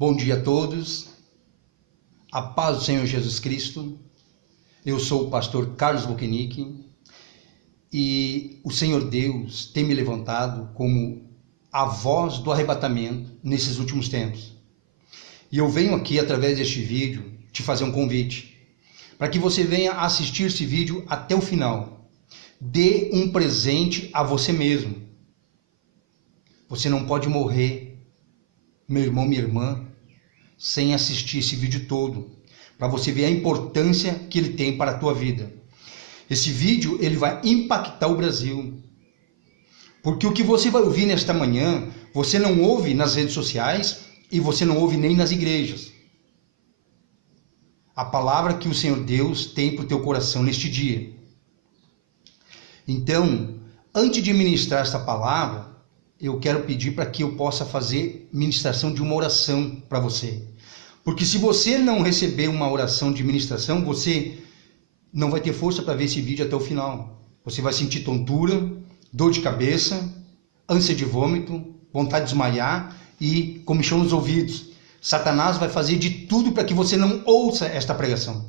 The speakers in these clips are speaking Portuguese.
Bom dia a todos, a paz do Senhor Jesus Cristo. Eu sou o pastor Carlos Bocchenic e o Senhor Deus tem me levantado como a voz do arrebatamento nesses últimos tempos. E eu venho aqui, através deste vídeo, te fazer um convite para que você venha assistir esse vídeo até o final. Dê um presente a você mesmo. Você não pode morrer, meu irmão, minha irmã, sem assistir esse vídeo todo, para você ver a importância que ele tem para a tua vida. Esse vídeo ele vai impactar o Brasil, porque o que você vai ouvir nesta manhã, você não ouve nas redes sociais e você não ouve nem nas igrejas. A palavra que o Senhor Deus tem para o teu coração neste dia. Então, antes de ministrar esta palavra, eu quero pedir para que eu possa fazer ministração de uma oração para você. Porque se você não receber uma oração de ministração, você não vai ter força para ver esse vídeo até o final. Você vai sentir tontura, dor de cabeça, ânsia de vômito, vontade de desmaiar e comichão nos ouvidos. Satanás vai fazer de tudo para que você não ouça esta pregação.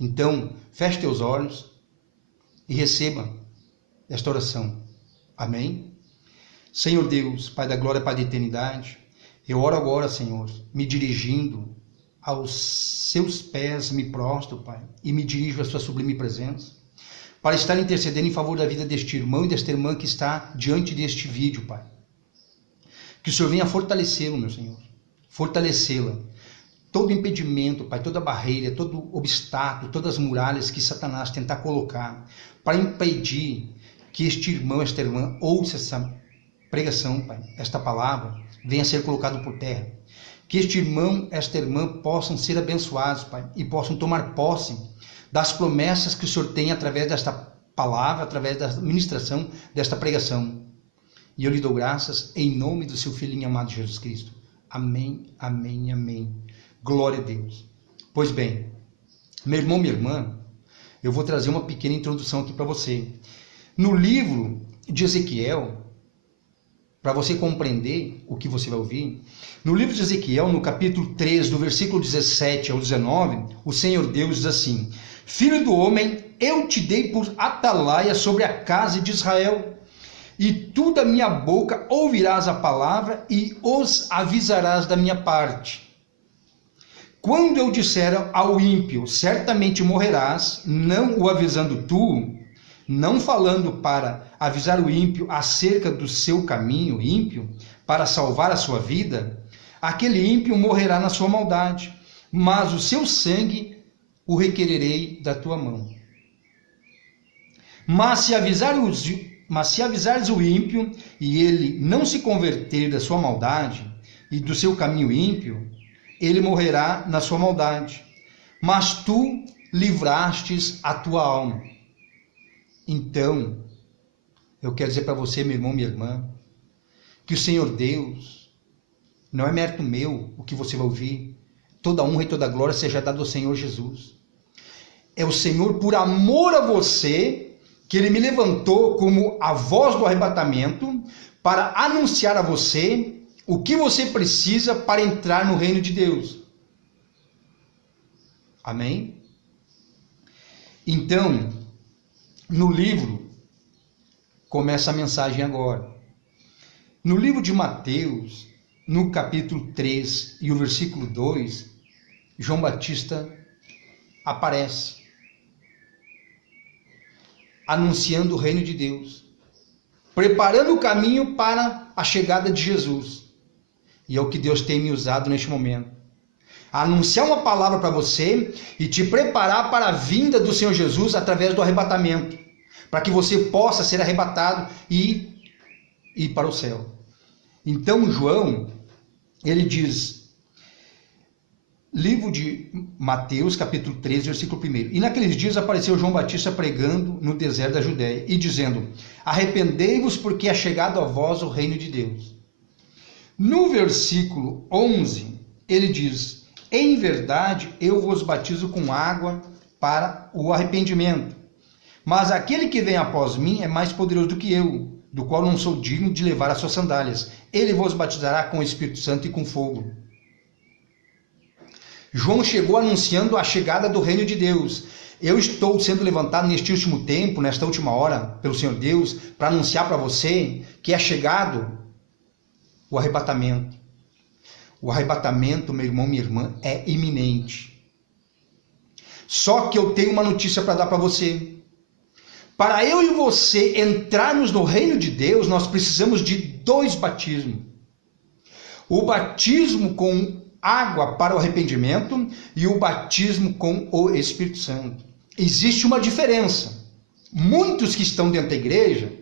Então, feche teus olhos e receba esta oração. Amém? Senhor Deus, Pai da glória, Pai da eternidade, eu oro agora, Senhor, me dirigindo aos seus pés, me prostro, Pai, e me dirijo à sua sublime presença, para estar intercedendo em favor da vida deste irmão e desta irmã que está diante deste vídeo, Pai. Que o Senhor venha fortalecê-lo, meu Senhor, fortalecê-la. Todo impedimento, Pai, toda barreira, todo obstáculo, todas as muralhas que Satanás tentar colocar para impedir que este irmão, esta irmã ouça essa pregação, Pai, esta palavra, venha a ser colocado por terra. Que este irmão, esta irmã possam ser abençoados, Pai, e possam tomar posse das promessas que o Senhor tem através desta palavra, através da ministração desta pregação. E eu lhe dou graças em nome do seu filhinho amado Jesus Cristo. Amém, amém, amém. Glória a Deus. Pois bem, meu irmão, minha irmã, eu vou trazer uma pequena introdução aqui para você. No livro de Ezequiel, para você compreender o que você vai ouvir, no livro de Ezequiel, no capítulo 3, do versículo 17 ao 19, o Senhor Deus diz assim: Filho do homem, eu te dei por atalaia sobre a casa de Israel, e tu da minha boca ouvirás a palavra e os avisarás da minha parte. Quando eu disser ao ímpio, certamente morrerás, não o avisando tu, não falando para avisar o ímpio acerca do seu caminho ímpio, para salvar a sua vida, aquele ímpio morrerá na sua maldade, mas o seu sangue o requererei da tua mão. Mas se avisares o ímpio e ele não se converter da sua maldade e do seu caminho ímpio, ele morrerá na sua maldade, mas tu livrastes a tua alma. Então, eu quero dizer para você, meu irmão, minha irmã, que o Senhor Deus, não é mérito meu o que você vai ouvir, toda honra e toda glória seja dada ao Senhor Jesus. É o Senhor, por amor a você, que Ele me levantou como a voz do arrebatamento para anunciar a você o que você precisa para entrar no reino de Deus. Amém? Então, no livro, começa a mensagem agora. No livro de Mateus, no capítulo 3 e o versículo 2, João Batista aparece, anunciando o reino de Deus, preparando o caminho para a chegada de Jesus. E é o que Deus tem me usado neste momento. Anunciar uma palavra para você e te preparar para a vinda do Senhor Jesus através do arrebatamento, para que você possa ser arrebatado e ir para o céu. Então João, ele diz, livro de Mateus, capítulo 13, versículo 1. E naqueles dias apareceu João Batista pregando no deserto da Judéia e dizendo: arrependei-vos, porque é chegado a vós o reino de Deus. No versículo 11, ele diz: em verdade, eu vos batizo com água para o arrependimento. Mas aquele que vem após mim é mais poderoso do que eu, do qual não sou digno de levar as suas sandálias. Ele vos batizará com o Espírito Santo e com fogo. João chegou anunciando a chegada do reino de Deus. Eu estou sendo levantado neste último tempo, nesta última hora, pelo Senhor Deus, para anunciar para você que é chegado o arrebatamento. O arrebatamento, meu irmão, minha irmã, é iminente. Só que eu tenho uma notícia para dar para você. Para eu e você entrarmos no reino de Deus, nós precisamos de 2 batismos. O batismo com água para o arrependimento e o batismo com o Espírito Santo. Existe uma diferença. Muitos que estão dentro da igreja,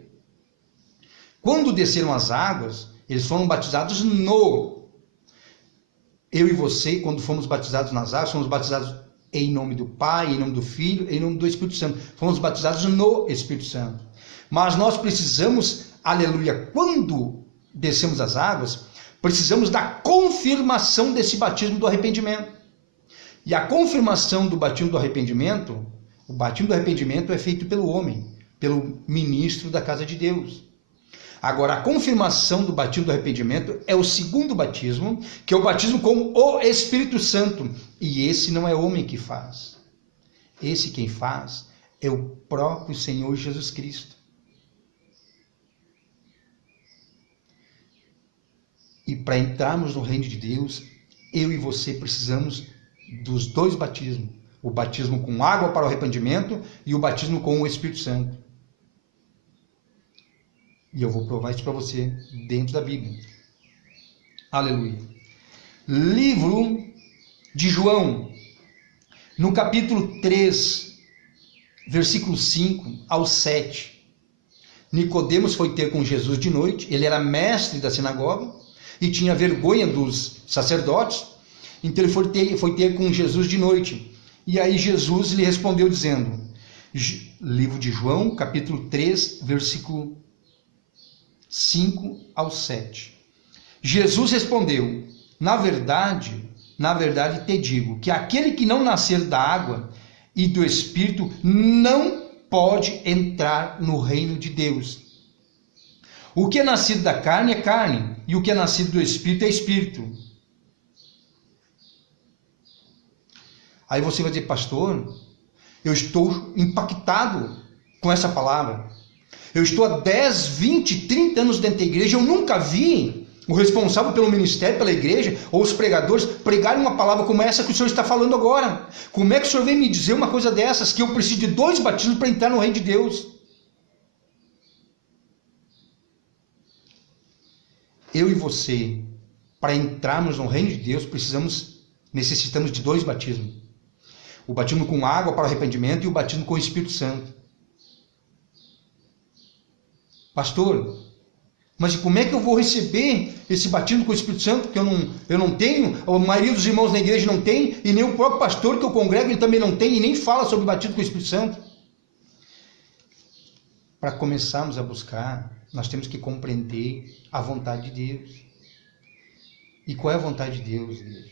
quando desceram as águas, eles foram batizados no. Eu e você, quando fomos batizados nas águas, fomos batizados em nome do Pai, em nome do Filho, em nome do Espírito Santo. Fomos batizados no Espírito Santo. Mas nós precisamos, aleluia, quando descemos as águas, precisamos da confirmação desse batismo do arrependimento. E a confirmação do batismo do arrependimento, o batismo do arrependimento é feito pelo homem, pelo ministro da casa de Deus. Agora, a confirmação do batismo do arrependimento é o segundo batismo, que é o batismo com o Espírito Santo. E esse não é homem que faz. Esse quem faz é o próprio Senhor Jesus Cristo. E para entrarmos no reino de Deus, eu e você precisamos dos 2 batismos. O batismo com água para o arrependimento e o batismo com o Espírito Santo. E eu vou provar isso para você dentro da Bíblia. Aleluia. Livro de João, no capítulo 3, versículo 5 ao 7. Nicodemos foi ter com Jesus de noite, ele era mestre da sinagoga e tinha vergonha dos sacerdotes, então ele foi ter com Jesus de noite. E aí Jesus lhe respondeu dizendo, livro de João, capítulo 3, versículo 5 ao 7. Jesus respondeu, na verdade te digo, que aquele que não nascer da água e do Espírito não pode entrar no reino de Deus. O que é nascido da carne é carne, e o que é nascido do Espírito é Espírito. Aí você vai dizer, pastor, eu estou impactado com essa palavra. Eu estou há 10, 20, 30 anos dentro da igreja, eu nunca vi o responsável pelo ministério, pela igreja, ou os pregadores, pregarem uma palavra como essa que o senhor está falando agora. Como é que o senhor vem me dizer uma coisa dessas, que eu preciso de 2 batismos para entrar no reino de Deus? Eu e você, para entrarmos no reino de Deus, necessitamos de 2 batismos. O batismo com água para o arrependimento e o batismo com o Espírito Santo. Pastor, mas como é que eu vou receber esse batismo com o Espírito Santo? Que eu não tenho, a maioria dos irmãos na igreja não tem, e nem o próprio pastor que eu congrego, ele também não tem, e nem fala sobre o batismo com o Espírito Santo. Para começarmos a buscar, nós temos que compreender a vontade de Deus. E qual é a vontade de Deus, igreja?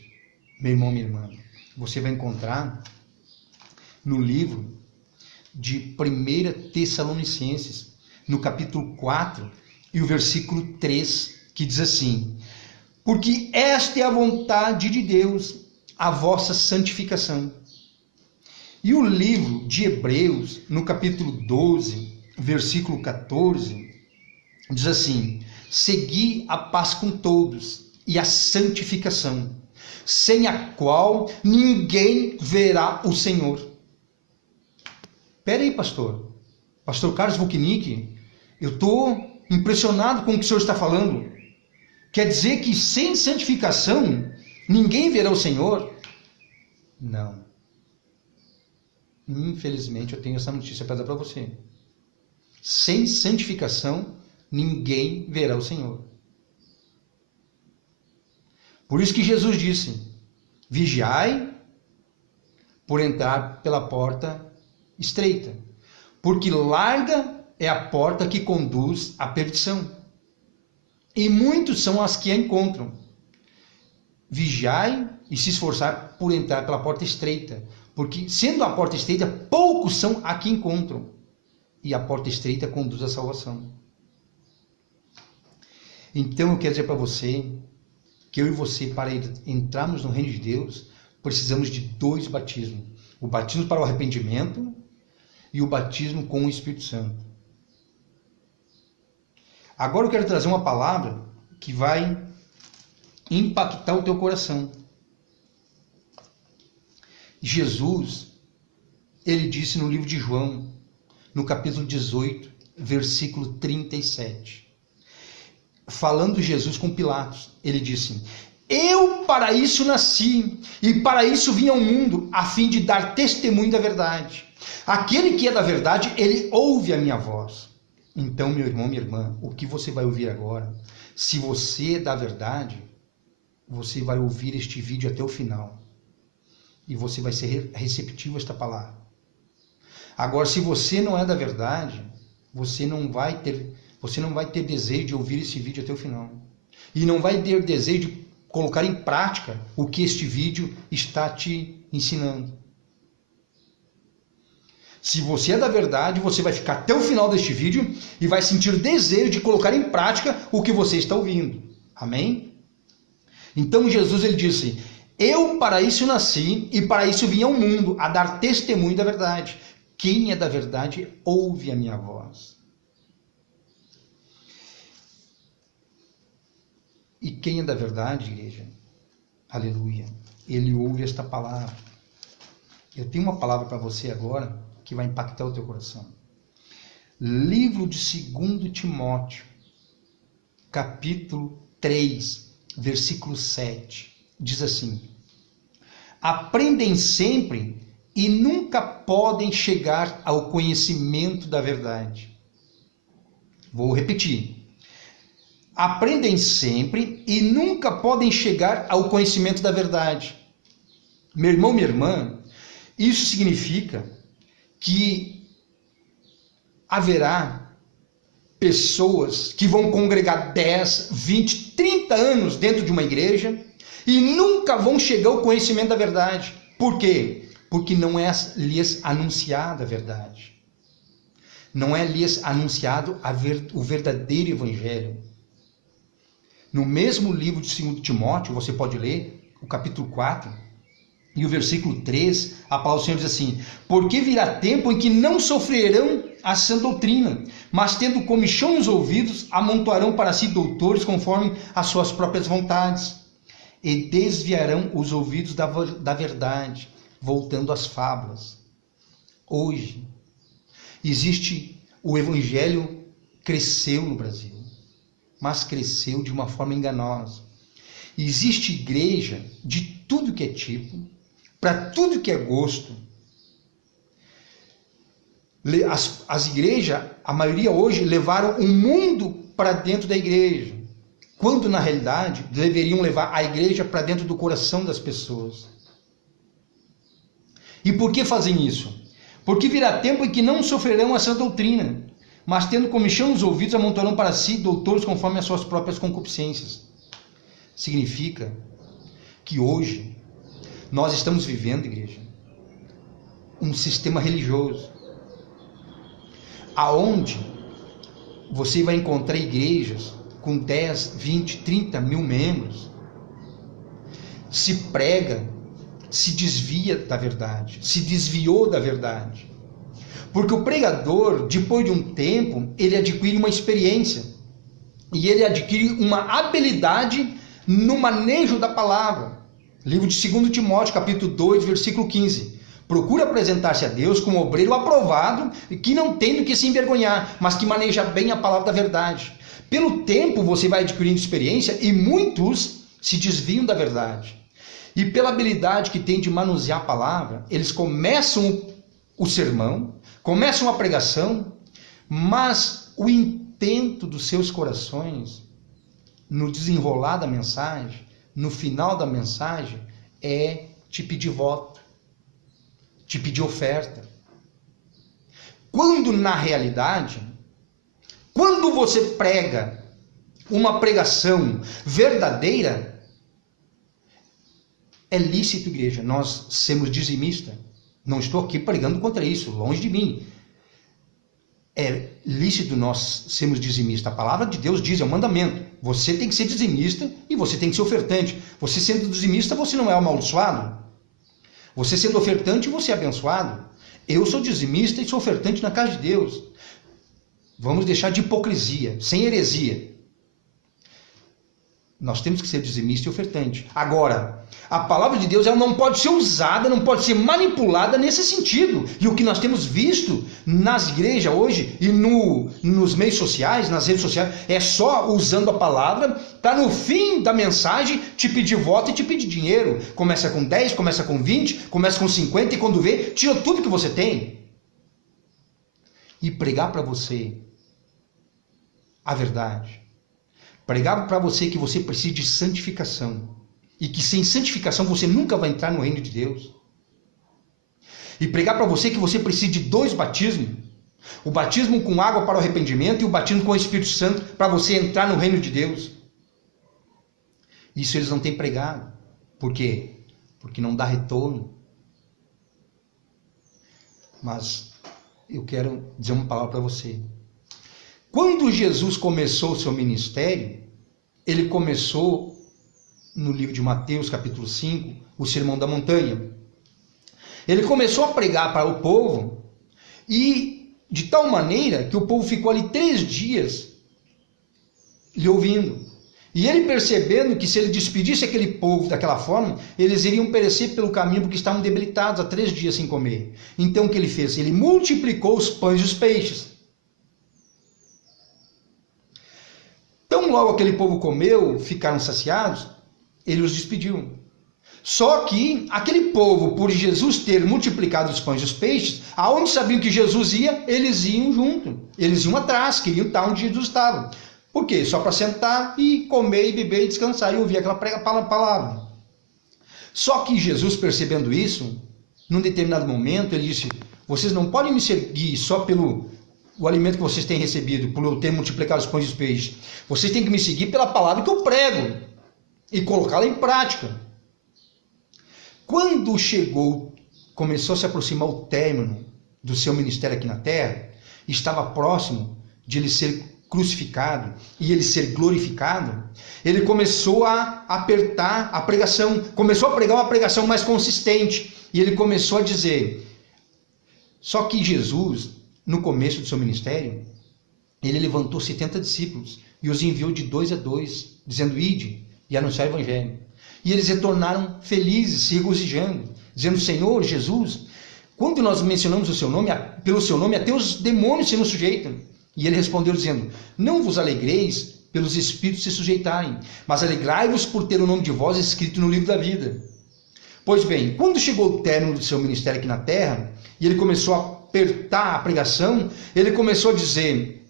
Meu irmão, minha irmã, você vai encontrar no livro de 1 Tessalonicenses, no capítulo 4 e o versículo 3, que diz assim, porque esta é a vontade de Deus, a vossa santificação. E o livro de Hebreus, no capítulo 12, versículo 14, diz assim, segui a paz com todos e a santificação, sem a qual ninguém verá o Senhor. Espera aí, pastor Carlos Vucinic, eu estou impressionado com o que o senhor está falando. Quer dizer que sem santificação ninguém verá o Senhor? Não. Infelizmente eu tenho essa notícia para dar para você. Sem santificação ninguém verá o Senhor. Por isso que Jesus disse, vigiai por entrar pela porta estreita, porque larga é a porta que conduz à perdição, e muitos são as que a encontram. Vigiai e se esforçar por entrar pela porta estreita, porque sendo a porta estreita, poucos são a que encontram, e a porta estreita conduz à salvação. Então eu quero dizer para você, que eu e você, para entrarmos no reino de Deus, precisamos de 2 batismos. O batismo para o arrependimento e o batismo com o Espírito Santo. Agora eu quero trazer uma palavra que vai impactar o teu coração. Jesus, ele disse no livro de João, no capítulo 18, versículo 37. Falando Jesus com Pilatos, ele disse: eu para isso nasci, e para isso vim ao mundo, a fim de dar testemunho da verdade. Aquele que é da verdade, ele ouve a minha voz. Então, meu irmão, minha irmã, o que você vai ouvir agora? Se você é da verdade, você vai ouvir este vídeo até o final. E você vai ser receptivo a esta palavra. Agora, se você não é da verdade, você não vai ter desejo de ouvir esse vídeo até o final. E não vai ter desejo de colocar em prática o que este vídeo está te ensinando. Se você é da verdade, você vai ficar até o final deste vídeo e vai sentir desejo de colocar em prática o que você está ouvindo. Amém? Então Jesus, ele disse: eu para isso nasci e para isso vim ao mundo, a dar testemunho da verdade. Quem é da verdade, ouve a minha voz. E quem é da verdade, igreja, aleluia, ele ouve esta palavra. Eu tenho uma palavra para você agora que vai impactar o teu coração. Livro de 2 Timóteo, capítulo 3, versículo 7, diz assim: aprendem sempre e nunca podem chegar ao conhecimento da verdade. Vou repetir. Aprendem sempre e nunca podem chegar ao conhecimento da verdade. Meu irmão, minha irmã, isso significa que haverá pessoas que vão congregar 10, 20, 30 anos dentro de uma igreja e nunca vão chegar ao conhecimento da verdade. Por quê? Porque não é lhes anunciada a verdade. Não é lhes anunciado o verdadeiro evangelho. No mesmo livro de 2 Timóteo, você pode ler o capítulo 4 e o versículo 3, a palavra do Senhor diz assim: porque virá tempo em que não sofrerão a sã doutrina, mas tendo comichão nos ouvidos, amontoarão para si doutores conforme as suas próprias vontades, e desviarão os ouvidos da verdade, voltando às fábulas. Hoje, o evangelho cresceu no Brasil, mas cresceu de uma forma enganosa. Existe igreja de tudo que é tipo, para tudo que é gosto. As igrejas, a maioria hoje, levaram o mundo para dentro da igreja, quando na realidade deveriam levar a igreja para dentro do coração das pessoas. E por que fazem isso? Porque virá tempo em que não sofrerão a sã doutrina, mas tendo comichão nos ouvidos, amontoarão para si doutores conforme as suas próprias concupiscências. Significa que hoje nós estamos vivendo, igreja, um sistema religioso, aonde você vai encontrar igrejas com 10, 20, 30 mil membros, se prega, se desvia da verdade, se desviou da verdade. Porque o pregador, depois de um tempo, ele adquire uma experiência e ele adquire uma habilidade no manejo da palavra. Livro de 2 Timóteo, capítulo 2, versículo 15. Procura apresentar-se a Deus como obreiro aprovado, que não tem do que se envergonhar, mas que maneja bem a palavra da verdade. Pelo tempo você vai adquirindo experiência e muitos se desviam da verdade. E pela habilidade que tem de manusear a palavra, eles começam o sermão, começam a pregação, mas o intento dos seus corações, no desenrolar da mensagem, no final da mensagem, é te pedir voto, te pedir oferta. Quando na realidade, quando você prega uma pregação verdadeira, é lícito, igreja, nós sermos dizimistas. Não estou aqui pregando contra isso, longe de mim. É lícito nós sermos dizimistas. A palavra de Deus diz, é um mandamento. Você tem que ser dizimista e você tem que ser ofertante. Você sendo dizimista, você não é amaldiçoado. Você sendo ofertante, você é abençoado. Eu sou dizimista e sou ofertante na casa de Deus. Vamos deixar de hipocrisia, sem heresia. Nós temos que ser dizimista e ofertante. Agora, a palavra de Deus ela não pode ser usada, não pode ser manipulada nesse sentido. E o que nós temos visto nas igrejas hoje e nos meios sociais, nas redes sociais, é só usando a palavra para no fim da mensagem te pedir voto e te pedir dinheiro. Começa com 10, começa com 20, começa com 50 e quando vê, tira tudo que você tem. E pregar para você a verdade. Pregar para você que você precisa de santificação e que sem santificação você nunca vai entrar no reino de Deus. E pregar para você que você precisa de 2 batismos, o batismo com água para o arrependimento e o batismo com o Espírito Santo para você entrar no reino de Deus. Isso eles não têm pregado. Por quê? Porque não dá retorno. Mas eu quero dizer uma palavra para você. Quando Jesus começou o seu ministério, ele começou no livro de Mateus, capítulo 5, o Sermão da Montanha. Ele começou a pregar para o povo e de tal maneira que o povo ficou ali 3 dias lhe ouvindo. E ele percebendo que se ele despedisse aquele povo daquela forma, eles iriam perecer pelo caminho porque estavam debilitados há 3 dias sem comer. Então o que ele fez? Ele multiplicou os pães e os peixes. Então, logo aquele povo comeu, ficaram saciados, ele os despediu. Só que aquele povo, por Jesus ter multiplicado os pães e os peixes, aonde sabiam que Jesus ia, eles iam junto. Eles iam atrás, queriam estar onde Jesus estava. Por quê? Só para sentar e comer e beber e descansar e ouvir aquela palavra. Só que Jesus, percebendo isso, num determinado momento, ele disse, vocês não podem me seguir só pelo o alimento que vocês têm recebido, por eu ter multiplicado os pães e os peixes. Vocês têm que me seguir pela palavra que eu prego e colocá-la em prática. Quando começou a se aproximar o término do seu ministério aqui na terra, estava próximo de ele ser crucificado e ele ser glorificado, ele começou a apertar a pregação, começou a pregar uma pregação mais consistente e ele começou a dizer, só que Jesus, no começo do seu ministério, ele levantou 70 discípulos e os enviou de 2 a 2, dizendo, ide e anunciar o evangelho. E eles retornaram felizes, se regozijando, dizendo, Senhor Jesus, quando nós mencionamos o seu nome, pelo seu nome, até os demônios se nos sujeitam. E ele respondeu dizendo, não vos alegreis pelos espíritos se sujeitarem, mas alegrai-vos por ter o nome de vós escrito no livro da vida. Pois bem, quando chegou o término do seu ministério aqui na terra, e ele começou a apertar a pregação, ele começou a dizer,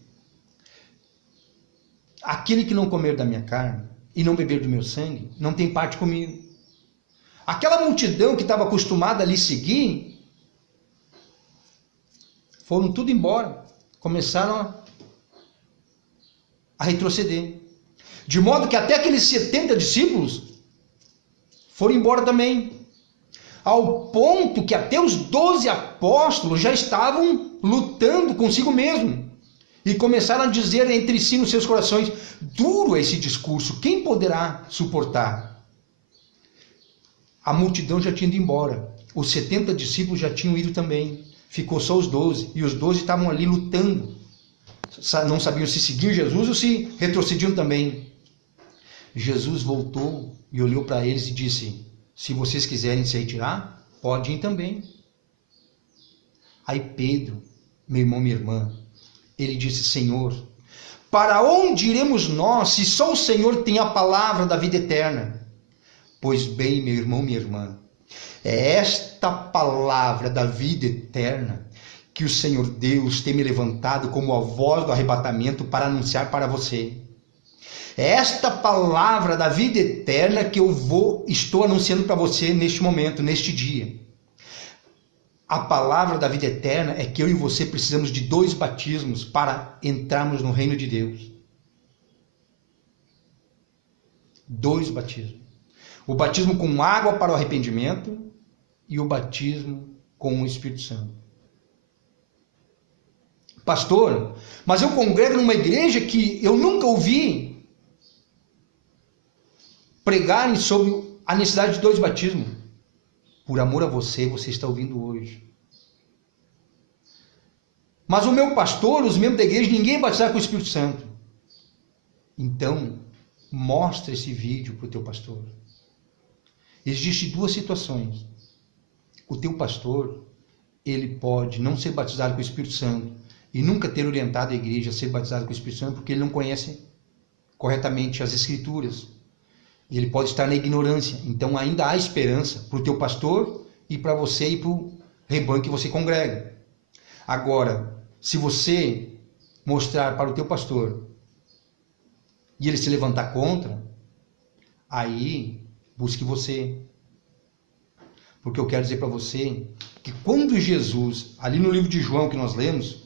aquele que não comer da minha carne e não beber do meu sangue, não tem parte comigo. Aquela multidão que estava acostumada a lhe seguir, foram tudo embora, começaram a retroceder. De modo que até aqueles 70 discípulos foram embora também. Ao ponto que até os 12 apóstolos já estavam lutando consigo mesmo. E começaram a dizer entre si nos seus corações, duro é esse discurso, quem poderá suportar? A multidão já tinha ido embora. Os 70 discípulos já tinham ido também. Ficou só os 12. E os 12 estavam ali lutando. Não sabiam se seguir Jesus ou se retrocediam também. Jesus voltou e olhou para eles e disse, se vocês quiserem se retirar, podem ir também. Aí Pedro, meu irmão, minha irmã, ele disse, Senhor, para onde iremos nós, se só o Senhor tem a palavra da vida eterna? Pois bem, meu irmão, minha irmã, é esta palavra da vida eterna que o Senhor Deus tem me levantado como a voz do arrebatamento para anunciar para você. É esta palavra da vida eterna que estou anunciando para você neste momento, neste dia. A palavra da vida eterna é que eu e você precisamos de 2 batismos para entrarmos no reino de Deus. 2 batismos. O batismo com água para o arrependimento e o batismo com o Espírito Santo. Pastor, mas eu congrego numa igreja que eu nunca ouvi pregarem sobre a necessidade de 2 batismos. Por amor a você, você está ouvindo hoje. Mas o meu pastor, os membros da igreja, ninguém é batizado com o Espírito Santo. Então, mostra esse vídeo para o teu pastor. Existem duas situações. O teu pastor, ele pode não ser batizado com o Espírito Santo e nunca ter orientado a igreja a ser batizado com o Espírito Santo porque ele não conhece corretamente as Escrituras. Ele pode estar na ignorância. Então ainda há esperança para o teu pastor e para você e para o rebanho que você congrega. Agora, se você mostrar para o teu pastor e ele se levantar contra, aí busque você. Porque eu quero dizer para você que quando Jesus, ali no livro de João que nós lemos,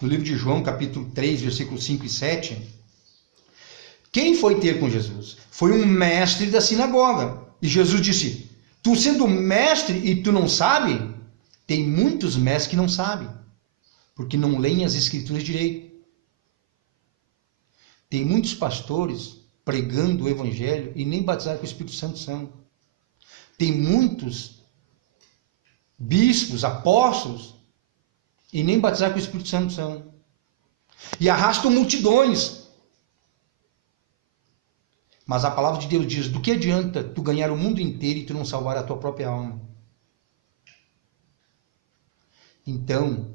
no livro de João, capítulo 3, versículos 5 e 7, quem foi ter com Jesus? Foi um mestre da sinagoga. E Jesus disse, tu sendo mestre e tu não sabe? Tem muitos mestres que não sabem, porque não leem as Escrituras direito. Tem muitos pastores pregando o Evangelho e nem batizados com o Espírito Santo são. Tem muitos bispos, apóstolos, e nem batizados com o Espírito Santo são. E arrastam multidões. Mas a palavra de Deus diz, do que adianta tu ganhar o mundo inteiro e tu não salvar a tua própria alma? Então,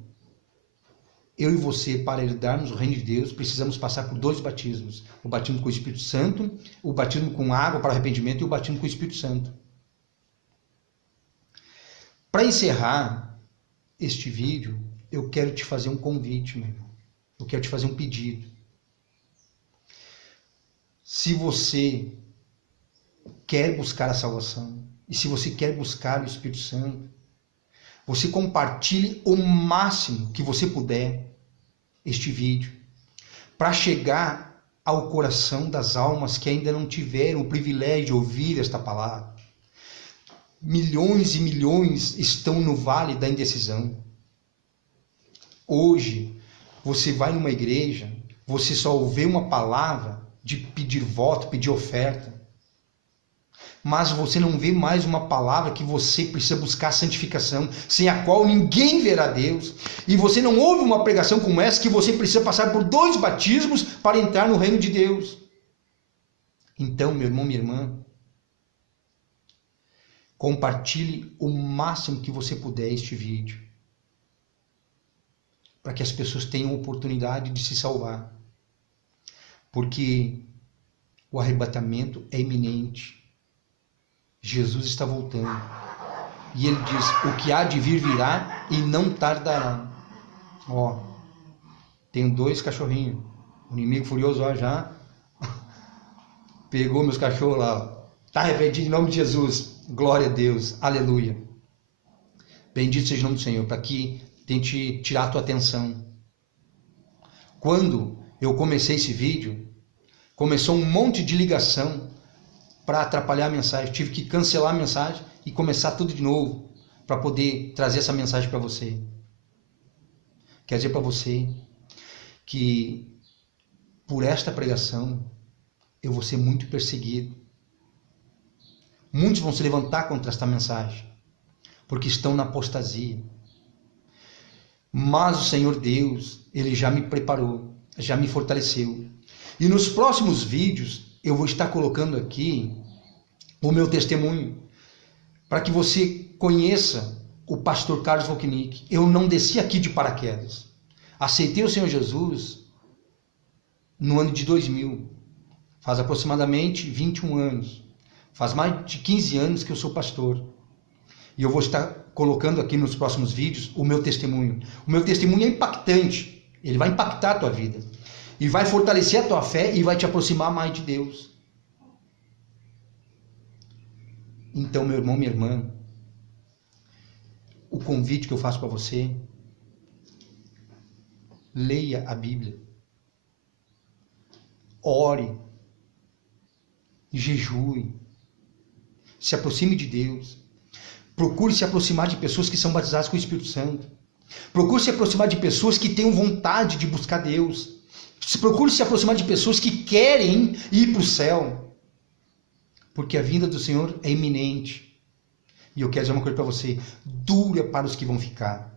eu e você, para herdarmos o reino de Deus, precisamos passar por 2 batismos. O batismo com o Espírito Santo, o batismo com água para arrependimento e o batismo com o Espírito Santo. Para encerrar este vídeo, eu quero te fazer um convite, meu irmão. Eu quero te fazer um pedido. Se você quer buscar a salvação, e se você quer buscar o Espírito Santo, você compartilhe o máximo que você puder este vídeo, para chegar ao coração das almas que ainda não tiveram o privilégio de ouvir esta palavra. Milhões e milhões estão no vale da indecisão. Hoje, você vai numa igreja, você só ouve uma palavra de pedir voto, pedir oferta, mas você não vê mais uma palavra que você precisa buscar santificação, sem a qual ninguém verá Deus, e você não ouve uma pregação como essa, que você precisa passar por 2 batismos para entrar no reino de Deus. Então, meu irmão, minha irmã, compartilhe o máximo que você puder este vídeo, para que as pessoas tenham oportunidade de se salvar, porque o arrebatamento é iminente. Jesus está voltando. E ele diz, o que há de vir virá e não tardará. Ó, tenho 2 cachorrinhos. O inimigo furioso ó, já pegou meus cachorros lá. Está arrependido em nome de Jesus. Glória a Deus. Aleluia. Bendito seja o nome do Senhor, para que tente tirar a tua atenção. Quando eu comecei esse vídeo, começou um monte de ligação para atrapalhar a mensagem. Tive que cancelar a mensagem e começar tudo de novo para poder trazer essa mensagem para você. Quer dizer para você que por esta pregação eu vou ser muito perseguido. Muitos vão se levantar contra esta mensagem porque estão na apostasia. Mas o Senhor Deus, Ele já me preparou, já me fortaleceu. E nos próximos vídeos eu vou estar colocando aqui o meu testemunho, para que você conheça o pastor Carlos Volknick. Eu não desci aqui de paraquedas. Aceitei o Senhor Jesus no ano de 2000. Faz aproximadamente 21 anos. Faz mais de 15 anos que eu sou pastor. E eu vou estar colocando aqui nos próximos vídeos o meu testemunho. O meu testemunho é impactante. Ele vai impactar a tua vida. E vai fortalecer a tua fé e vai te aproximar mais de Deus. Então, meu irmão, minha irmã, o convite que eu faço para você, leia a Bíblia, ore, jejue, se aproxime de Deus, procure se aproximar de pessoas que são batizadas com o Espírito Santo, procure se aproximar de pessoas que tenham vontade de buscar Deus, procure se aproximar de pessoas que querem ir para o céu, porque a vinda do Senhor é iminente. E eu quero dizer uma coisa para você, dura para os que vão ficar.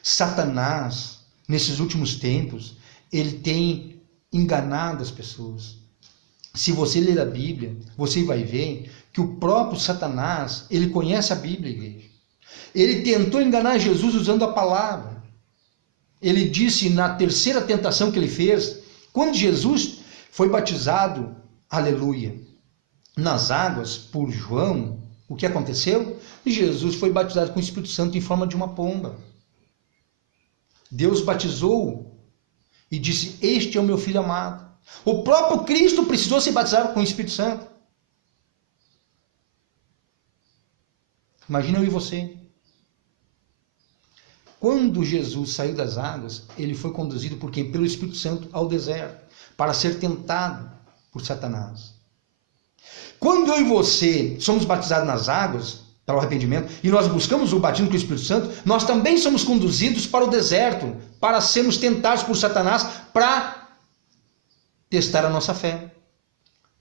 Satanás, nesses últimos tempos, ele tem enganado as pessoas. Se você ler a Bíblia, você vai ver que o próprio Satanás, ele conhece a Bíblia, igreja. Ele tentou enganar Jesus usando a palavra. Ele disse na terceira tentação que ele fez, quando Jesus foi batizado, aleluia, nas águas por João, o que aconteceu? Jesus foi batizado com o Espírito Santo em forma de uma pomba. Deus batizou e disse, este é o meu filho amado. O próprio Cristo precisou ser batizado com o Espírito Santo. Imagina eu e você. Quando Jesus saiu das águas, ele foi conduzido por quem? Pelo Espírito Santo ao deserto, para ser tentado por Satanás. Quando eu e você somos batizados nas águas, para o arrependimento, e nós buscamos o batismo com o Espírito Santo, nós também somos conduzidos para o deserto, para sermos tentados por Satanás, para testar a nossa fé.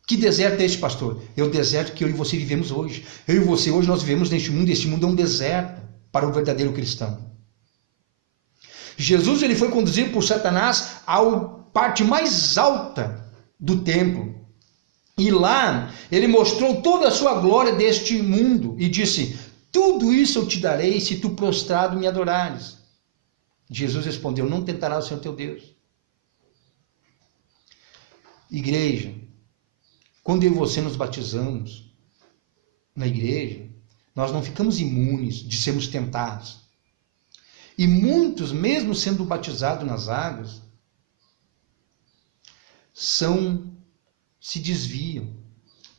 Que deserto é este, pastor? É o deserto que eu e você vivemos hoje. Eu e você hoje nós vivemos neste mundo, e este mundo é um deserto para o verdadeiro cristão. Jesus ele foi conduzido por Satanás à parte mais alta do templo. E lá ele mostrou toda a sua glória deste mundo e disse, tudo isso eu te darei se tu prostrado me adorares. Jesus respondeu, não tentarás o Senhor teu Deus. Igreja, quando eu e você nos batizamos na igreja, nós não ficamos imunes de sermos tentados. E muitos, mesmo sendo batizados nas águas, se desviam.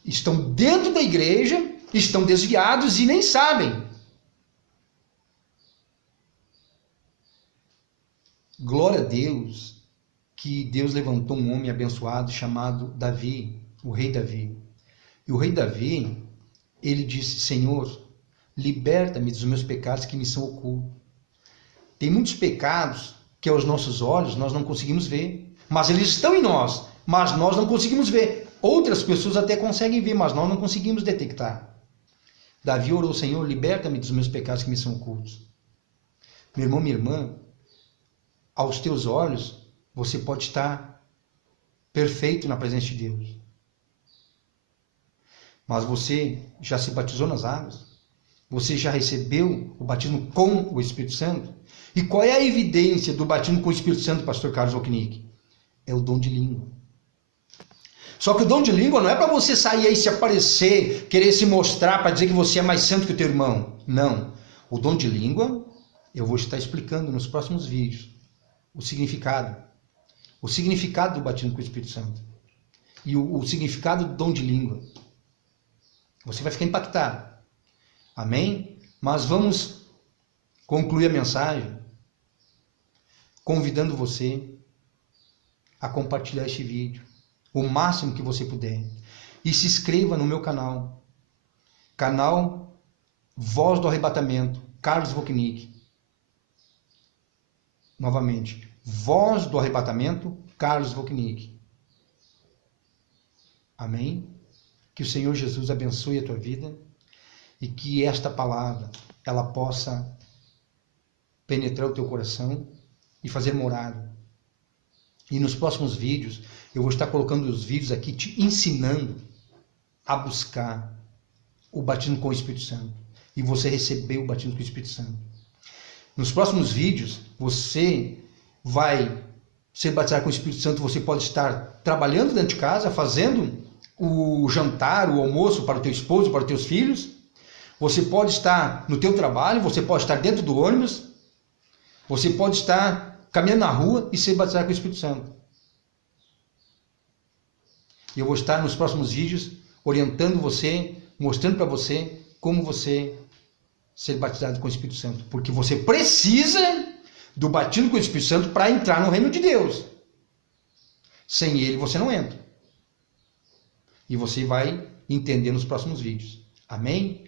Estão dentro da igreja, estão desviados e nem sabem. Glória a Deus, que Deus levantou um homem abençoado chamado Davi, o rei Davi. E o rei Davi, ele disse, Senhor, liberta-me dos meus pecados que me são ocultos. Tem muitos pecados que aos nossos olhos nós não conseguimos ver, mas eles estão em nós, mas nós não conseguimos ver. Outras pessoas até conseguem ver, mas nós não conseguimos detectar. Davi orou, Senhor, liberta-me dos meus pecados que me são ocultos. Meu irmão, minha irmã, aos teus olhos, você pode estar perfeito na presença de Deus. Mas você já se batizou nas águas? Você já recebeu o batismo com o Espírito Santo? E qual é a evidência do batismo com o Espírito Santo, pastor Carlos Woknick? É o dom de língua. Só que o dom de língua não é para você sair aí se aparecer, querer se mostrar para dizer que você é mais santo que o teu irmão. Não. O dom de língua, eu vou estar explicando nos próximos vídeos o significado. O significado do batismo com o Espírito Santo. E o significado do dom de língua. Você vai ficar impactado. Amém? Mas vamos concluir a mensagem convidando você a compartilhar este vídeo o máximo que você puder. E se inscreva no meu canal. Canal Voz do Arrebatamento, Carlos Woknick. Novamente, Voz do Arrebatamento, Carlos Woknick. Amém? Que o Senhor Jesus abençoe a tua vida e que esta palavra ela possa penetrar o teu coração e fazer morada. E nos próximos vídeos, eu vou estar colocando os vídeos aqui te ensinando a buscar o batismo com o Espírito Santo. E você receber o batismo com o Espírito Santo. Nos próximos vídeos, você vai ser batizado com o Espírito Santo. Você pode estar trabalhando dentro de casa, fazendo o jantar, o almoço para o teu esposo, para os teus filhos. Você pode estar no teu trabalho, você pode estar dentro do ônibus. Você pode estar caminhando na rua e ser batizado com o Espírito Santo. E eu vou estar nos próximos vídeos orientando você, mostrando para você como você ser batizado com o Espírito Santo. Porque você precisa do batismo com o Espírito Santo para entrar no reino de Deus. Sem ele você não entra. E você vai entender nos próximos vídeos. Amém?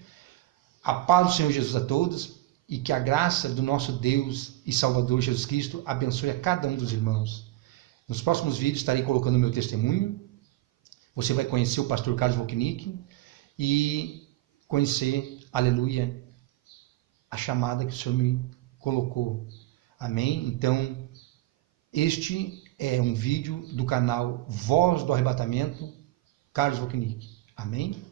A paz do Senhor Jesus a todos. E que a graça do nosso Deus e Salvador Jesus Cristo abençoe a cada um dos irmãos. Nos próximos vídeos estarei colocando o meu testemunho. Você vai conhecer o pastor Carlos Woknick. E conhecer, aleluia, a chamada que o Senhor me colocou. Amém? Então, este é um vídeo do canal Voz do Arrebatamento, Carlos Wojniak. Amém?